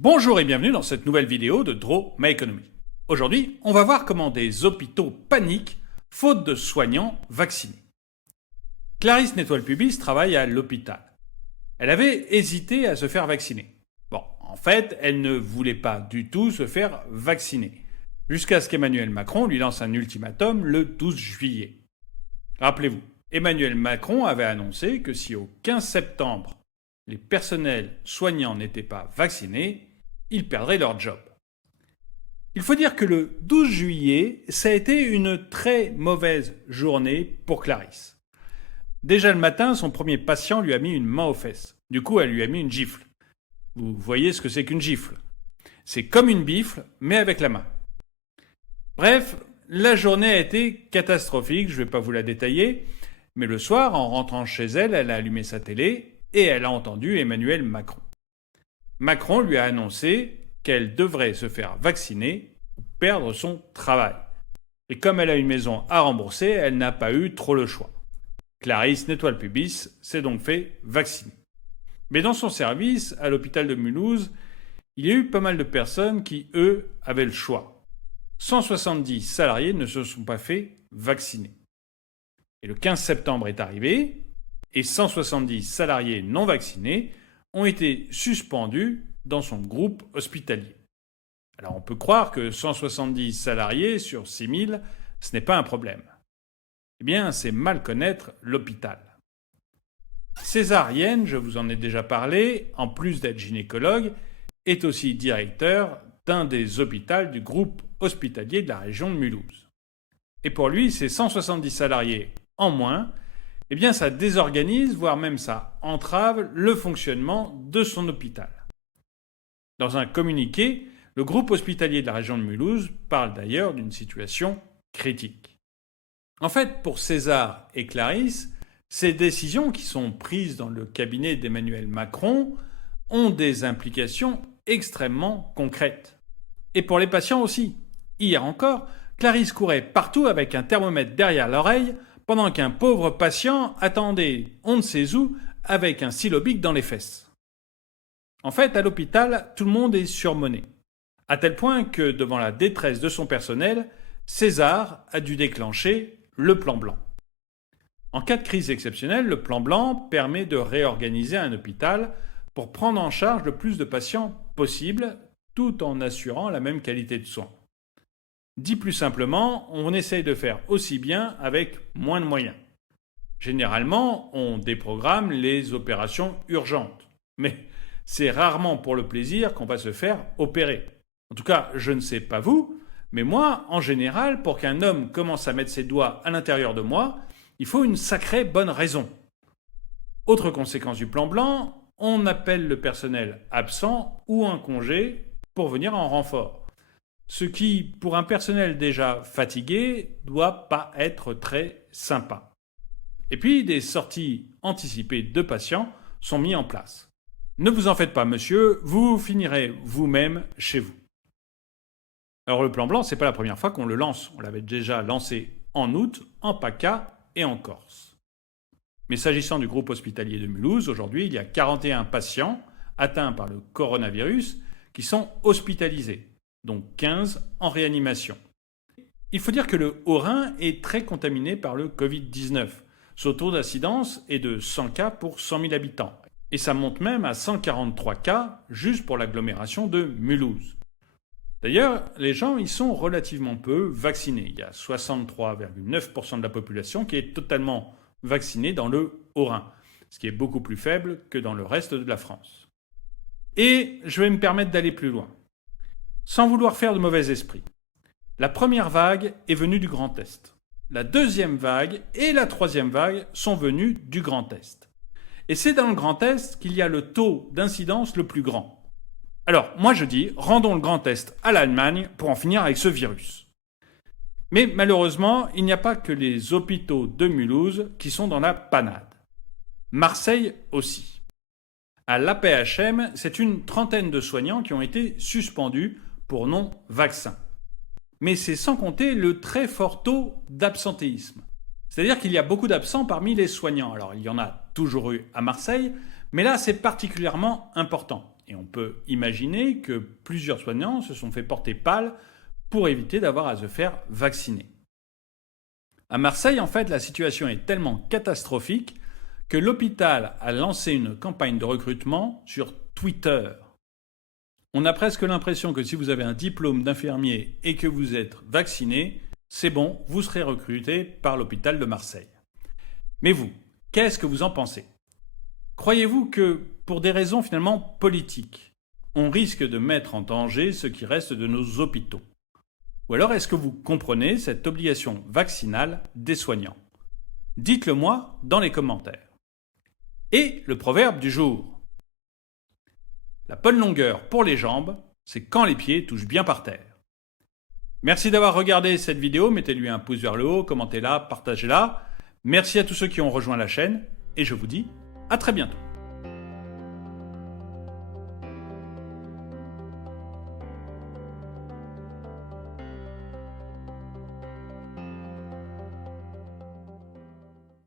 Bonjour et bienvenue dans cette nouvelle vidéo de Draw My Economy. Aujourd'hui, on va voir comment des hôpitaux paniquent faute de soignants vaccinés. Clarisse Nétoile-Pubis travaille à l'hôpital. Elle avait hésité à se faire vacciner. Bon, en fait, elle ne voulait pas du tout se faire vacciner, jusqu'à ce qu'Emmanuel Macron lui lance un ultimatum le 12 juillet. Rappelez-vous, Emmanuel Macron avait annoncé que si au 15 septembre, les personnels soignants n'étaient pas vaccinés, ils perdraient leur job. Il faut dire que le 12 juillet, ça a été une très mauvaise journée pour Clarisse. Déjà le matin, son premier patient lui a mis une main aux fesses. Du coup, elle lui a mis une gifle. Vous voyez ce que c'est qu'une gifle. C'est comme une bifle, mais avec la main. Bref, la journée a été catastrophique, je ne vais pas vous la détailler, mais le soir, en rentrant chez elle, elle a allumé sa télé et elle a entendu Emmanuel Macron. Macron lui a annoncé qu'elle devrait se faire vacciner ou perdre son travail. Et comme elle a une maison à rembourser, elle n'a pas eu trop le choix. Clarisse Nétoile-Pubis s'est donc fait vacciner. Mais dans son service, à l'hôpital de Mulhouse, il y a eu pas mal de personnes qui, eux, avaient le choix. 170 salariés ne se sont pas fait vacciner. Et le 15 septembre est arrivé, et 170 salariés non vaccinés ont été suspendus dans son groupe hospitalier. Alors on peut croire que 170 salariés sur 6000, ce n'est pas un problème. Eh bien, c'est mal connaître l'hôpital. César Yen, je vous en ai déjà parlé, en plus d'être gynécologue, est aussi directeur d'un des hôpitaux du groupe hospitalier de la région de Mulhouse. Et pour lui, ces 170 salariés en moins, eh bien ça désorganise, voire même ça entrave le fonctionnement de son hôpital. Dans un communiqué, le groupe hospitalier de la région de Mulhouse parle d'ailleurs d'une situation critique. En fait, pour César et Clarisse, ces décisions qui sont prises dans le cabinet d'Emmanuel Macron ont des implications extrêmement concrètes. Et pour les patients aussi. Hier encore, Clarisse courait partout avec un thermomètre derrière l'oreille pendant qu'un pauvre patient attendait on ne sait où avec un stylo-bic dans les fesses. En fait, à l'hôpital, tout le monde est surmené, à tel point que, devant la détresse de son personnel, César a dû déclencher le plan blanc. En cas de crise exceptionnelle, le plan blanc permet de réorganiser un hôpital pour prendre en charge le plus de patients possible, tout en assurant la même qualité de soins. Dit plus simplement, on essaye de faire aussi bien avec moins de moyens. Généralement, on déprogramme les opérations urgentes. Mais c'est rarement pour le plaisir qu'on va se faire opérer. En tout cas, je ne sais pas vous, mais moi, en général, pour qu'un homme commence à mettre ses doigts à l'intérieur de moi, il faut une sacrée bonne raison. Autre conséquence du plan blanc, on appelle le personnel absent ou en congé pour venir en renfort. Ce qui, pour un personnel déjà fatigué, doit pas être très sympa. Et puis, des sorties anticipées de patients sont mises en place. Ne vous en faites pas, monsieur, vous finirez vous-même chez vous. Alors le plan blanc, c'est pas la première fois qu'on le lance. On l'avait déjà lancé en août, en PACA et en Corse. Mais s'agissant du groupe hospitalier de Mulhouse, aujourd'hui, il y a 41 patients atteints par le coronavirus qui sont hospitalisés, donc 15 en réanimation. Il faut dire que le Haut-Rhin est très contaminé par le Covid-19. Son taux d'incidence est de 100 cas pour 100 000 habitants. Et ça monte même à 143 cas juste pour l'agglomération de Mulhouse. D'ailleurs, les gens y sont relativement peu vaccinés. Il y a 63,9% de la population qui est totalement vaccinée dans le Haut-Rhin, ce qui est beaucoup plus faible que dans le reste de la France. Et je vais me permettre d'aller plus loin. Sans vouloir faire de mauvais esprit. La première vague est venue du Grand Est. La deuxième vague et la troisième vague sont venues du Grand Est. Et c'est dans le Grand Est qu'il y a le taux d'incidence le plus grand. Alors, moi je dis, rendons le Grand Est à l'Allemagne pour en finir avec ce virus. Mais malheureusement, il n'y a pas que les hôpitaux de Mulhouse qui sont dans la panade. Marseille aussi. À l'AP-HM, c'est une trentaine de soignants qui ont été suspendus pour non-vaccin. Mais c'est sans compter le très fort taux d'absentéisme. C'est-à-dire qu'il y a beaucoup d'absents parmi les soignants. Alors il y en a toujours eu à Marseille, mais là c'est particulièrement important. Et on peut imaginer que plusieurs soignants se sont fait porter pâle pour éviter d'avoir à se faire vacciner. À Marseille, en fait, la situation est tellement catastrophique que l'hôpital a lancé une campagne de recrutement sur Twitter. On a presque l'impression que si vous avez un diplôme d'infirmier et que vous êtes vacciné, c'est bon, vous serez recruté par l'hôpital de Marseille. Mais vous, qu'est-ce que vous en pensez ? Croyez-vous que, pour des raisons finalement politiques, on risque de mettre en danger ce qui reste de nos hôpitaux ? Ou alors est-ce que vous comprenez cette obligation vaccinale des soignants ? Dites-le moi dans les commentaires. Et le proverbe du jour. La bonne longueur pour les jambes, c'est quand les pieds touchent bien par terre. Merci d'avoir regardé cette vidéo, mettez-lui un pouce vers le haut, commentez-la, partagez-la. Merci à tous ceux qui ont rejoint la chaîne et je vous dis à très bientôt.